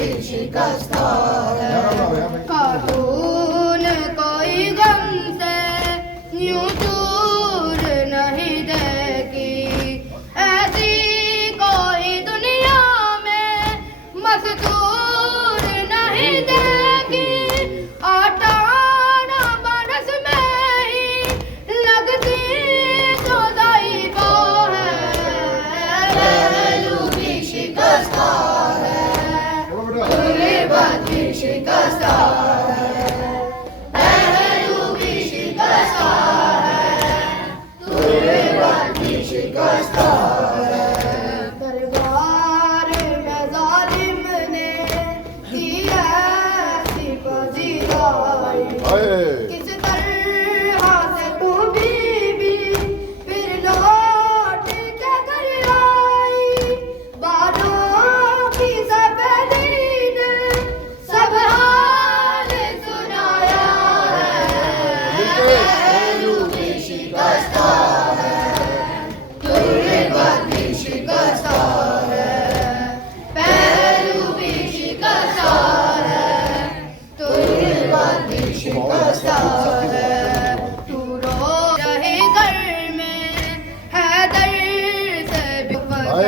भी शिकस्ता है। खातून कोई गम से यूं दूर नहीं देगी, ऐसी कोई दुनिया में मजदूर नहीं देगी। अठारह बरस में ही लगती जुदाई वो है, पहलू भी शिकस्ता है, गुर्बत भी शिकस्ता है। पहलू भी शिकस्ता है, गुर्बत भी शिकस्ता है। दरबार में जालिम ने की ऐसी पजीराई, किस तरह से तू बीबी फिर लौट के घर आई। बालों की सफेदी ने सब हाल सुनाया है, पहलू भी शिकस्ता है, गुर्बत भी शिकस्ता है। पहलू भी शिकस्ता है, गुर्बत भी शिकस्ता है। तू रो रहे घर में है दर्द से बेवजह,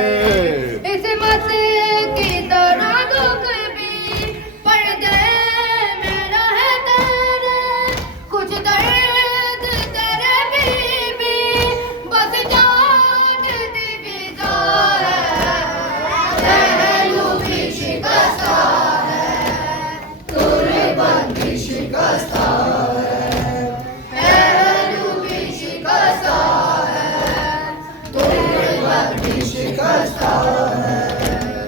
इसमत की तरह दुख भी पर्दे में रहे तेरे। कुछ दर्द तेरे भी बस जान दी विदा है, पहलू भी शिकस्ता है, गुर्बत भी शिकस्ता है। पहलू भी शिकस्ता है, गुर्बत भी शिकस्ता है।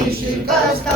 की शिकस्त